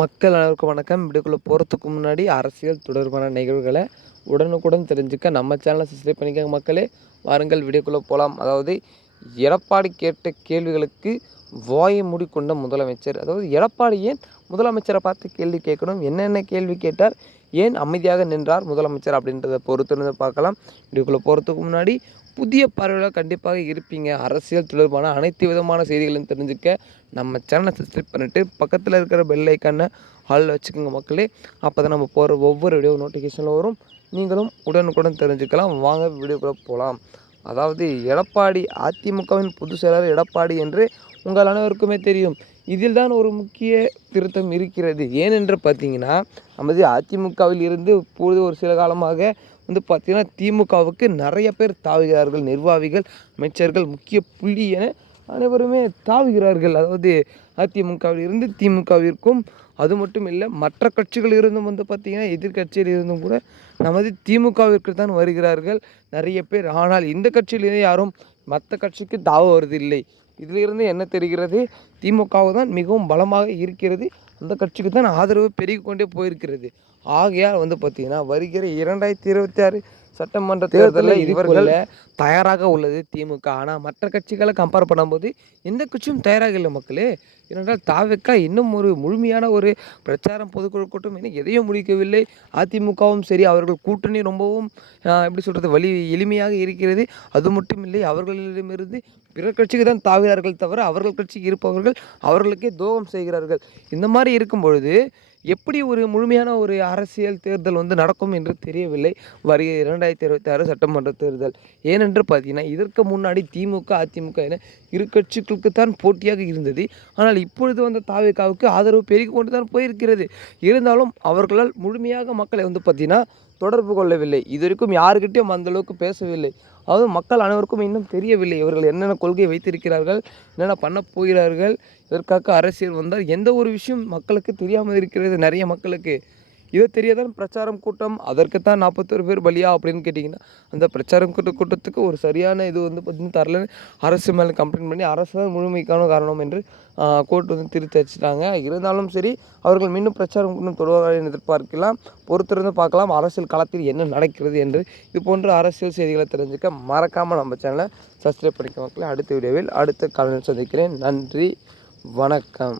மக்கள் அனைவருக்கும் வணக்கம். வீடியோக்குள்ளே போகிறதுக்கு முன்னாடி அரசியல் தொடர்பான நிகழ்வுகளை உடனுக்குடன் தெரிஞ்சுக்க நம்ம சேனலை சப்ஸ்கிரைப் பண்ணிக்கோங்க மக்களே. வாருங்கள் வீடியோக்குள்ளே போகலாம் அதாவது எடப்பாடி கேட்ட கேள்விகளுக்கு வாயை மூடிக்கொண்ட முதலமைச்சர். அதாவது எடப்பாடி ஏன் முதலமைச்சரை பார்த்து கேள்வி கேட்கணும்? என்னென்ன கேள்வி கேட்டார்? ஏன் அமைதியாக நின்றார் முதலமைச்சர் அப்படின்றத பொறுத்திருந்து பார்க்கலாம். வீடியோக்குள்ளே போகிறதுக்கு முன்னாடி புதிய பார்வையில் கண்டிப்பாக இருப்பீங்க. அரசியல் தொடர்பான அனைத்து விதமான செய்திகளையும் தெரிஞ்சுக்க நம்ம சேனலை சப்ஸ்கிரைப் பண்ணிவிட்டு பக்கத்தில் இருக்கிற பெல் ஐக்கானை ஹாலில் வச்சுக்கோங்க மக்களே. அப்போ தான் நம்ம போகிற ஒவ்வொரு வீடியோ நோட்டிஃபிகேஷனில் வரும். நீங்களும் உடனுக்குடன் தெரிஞ்சுக்கலாம். வாங்க வீடியோக்குள்ளே போகலாம் அதாவது எடப்பாடி அதிமுகவின் பொதுச் செயலாளர் எடப்பாடி என்று உங்கள் அனைவருக்குமே தெரியும். இதில் தான் ஒரு முக்கிய திருத்தம் இருக்கிறது. ஏனென்று பார்த்தீங்கன்னா நமது அதிமுகவில் இருந்து இப்பொழுது ஒரு சில காலமாக வந்து பார்த்திங்கன்னா திமுகவுக்கு நிறைய பேர் தாவுகிறார்கள் நிர்வாகிகள் அமைச்சர்கள் முக்கிய புள்ளி என அனைவருமே தாவுகிறார்கள். அதாவது அதிமுகவில் இருந்து திமுகவிற்கும் அது மட்டும் இல்லை மற்ற கட்சிகள் இருந்தும் வந்து பார்த்திங்கன்னா எதிர்கட்சியில் இருந்தும் கூட நமது திமுகவிற்கு தான் வருகிறார்கள். நிறைய பேர் ஆனால் இந்த கட்சியிலிருந்து யாரும் மற்ற கட்சிக்கு தாவ வருவதில்லை. இதிலிருந்து என்ன தெரிகிறது? திமுகவு தான் மிகவும் பலமாக இருக்கிறது. அந்த கட்சிக்கு தான் ஆதரவு பெருகிக்கொண்டே போயிருக்கிறது. ஆகையால் வந்து பார்த்திங்கன்னா வருகிற இரண்டாயிரத்தி இருபத்தி ஆறு சட்டமன்ற தேர்தலில் இவர்கள் தயாராக உள்ளது திமுக. ஆனால் மற்ற கட்சிகளை கம்பேர் பண்ணும்போது எந்த கட்சியும் தயாராக இல்லை மக்களே. ஏனென்றால் தாவேக்கா இன்னும் ஒரு முழுமையான ஒரு பிரச்சாரம் பொதுக்குழு கூட்டம் இன்னும் எதையும் முடிக்கவில்லை. அதிமுகவும் சரி அவர்கள் கூட்டணி ரொம்பவும் எப்படி சொல்கிறது வழி எளிமையாக இருக்கிறது. அது மட்டும் இல்லை அவர்களிடமிருந்து பிற கட்சிக்கு தான் தாவுகிறார்கள் தவிர அவர்கள் கட்சிக்கு இருப்பவர்கள் அவர்களுக்கே துரோகம் செய்கிறார்கள். இந்த மாதிரி இருக்கும் பொழுது எப்படி ஒரு முழுமையான ஒரு அரசியல் தேர்தல் வந்து நடக்கும் என்று தெரியவில்லை. வருகிற இரண்டாயிரத்தி இருபத்தி ஆறு சட்டமன்ற தேர்தல். ஏனென்று பார்த்தீங்கன்னா இதற்கு முன்னாடி திமுக அதிமுக என இரு கட்சிகளுக்கு தான் போட்டியாக இருந்தது. ஆனால் இப்பொழுது வந்த தாவேக்காவுக்கு ஆதரவு பெருகி கொண்டு தான் போயிருக்கிறது. இருந்தாலும் அவர்களால் முழுமையாக மக்களை வந்து பார்த்தீங்கன்னா தொடர்பு கொள்ளவில்லை. இது வரைக்கும் யாருக்கிட்டையும் அந்தளவுக்கு பேசவில்லை. அதாவது மக்கள் அனைவருக்கும் இன்னும் தெரியவில்லை. இவர்கள் என்னென்ன கொள்கை வைத்திருக்கிறார்கள் என்னென்ன பண்ண போகிறார்கள் இதற்காக அரசியல் வந்தால் எந்த ஒரு விஷயம் மக்களுக்கு தெரியாமல் இருக்கிறது நிறைய மக்களுக்கு. இதை தெரியாதான் பிரச்சாரம் கூட்டம் அதற்குத்தான் நாற்பத்தொரு பேர் பலியா அப்படின்னு கேட்டிங்கன்னா அந்த பிரச்சாரம் கூட்ட கூட்டத்துக்கு ஒரு சரியான இது வந்து பார்த்தீங்கன்னா தரலன்னு அரசு மேலே கம்ப்ளைண்ட் பண்ணி அரசு தான் முழுமைக்கான காரணம் என்று கோர்ட் வந்து திருத்தி வச்சுட்டாங்க இருந்தாலும் சரி அவர்கள் மீண்டும் பிரச்சாரம் கூட்டம் தொடர்வார்கள் எதிர்பார்க்கலாம். பொறுத்திருந்து பார்க்கலாம் அரசியல் களத்தில் என்ன நடக்கிறது என்று. இது போன்ற அரசியல் செய்திகளை தெரிஞ்சுக்க மறக்காமல் நம்ம சேனலை சப்ஸ்கிரைப் பண்ணிக்க மக்களை. அடுத்த வீடியோவில் அடுத்த காலையில் சந்திக்கிறேன். நன்றி வணக்கம்.